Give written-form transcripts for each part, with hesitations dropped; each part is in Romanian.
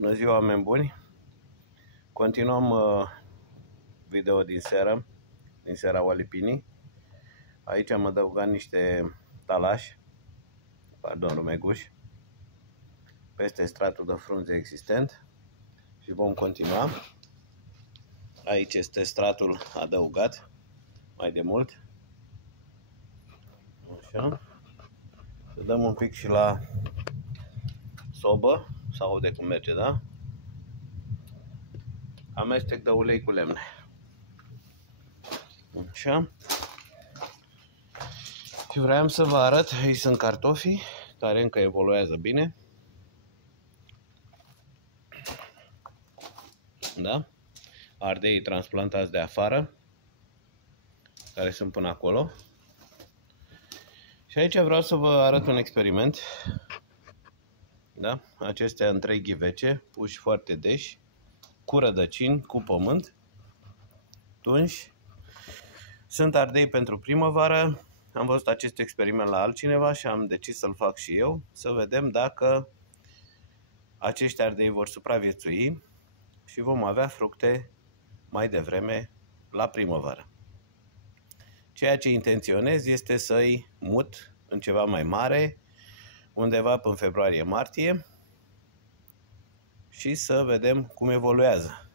Bună ziua, oameni buni! Continuăm video din seara Oalipinii. Aici am adăugat niște talași, rumeguși, peste stratul de frunze existent și vom continua. Aici este stratul adăugat mai de mult. Așa. Să dăm un pic și la sobă, sau de cum merge, da? Amestec de ulei cu lemne. Așa. Și vreau să vă arăt, aici sunt cartofii care încă evoluează bine. Da? Ardeii transplantați de afară, care sunt până acolo. Și aici vreau să vă arăt un experiment. Da? Acestea în 3 ghivece, puși foarte deși, cu rădăcini, cu pământ, tunși. Sunt ardei pentru primăvară. Am văzut acest experiment la altcineva și am decis să-l fac și eu, să vedem dacă acești ardei vor supraviețui și vom avea fructe mai devreme la primăvară. Ceea ce intenționez este să-i mut în ceva mai mare, undeva până februarie-martie, și să vedem cum evoluează.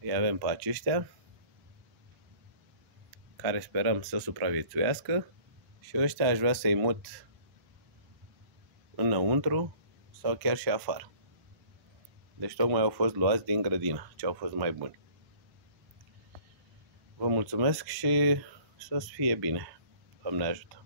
Îi avem pe aceștia, care sperăm să supraviețuiască, și ăștia aș vrea să-i mut înăuntru sau chiar și afară. Deci tocmai au fost luați din grădină, ce au fost mai buni. Vă mulțumesc și să-ți fie bine. Doamne ajută!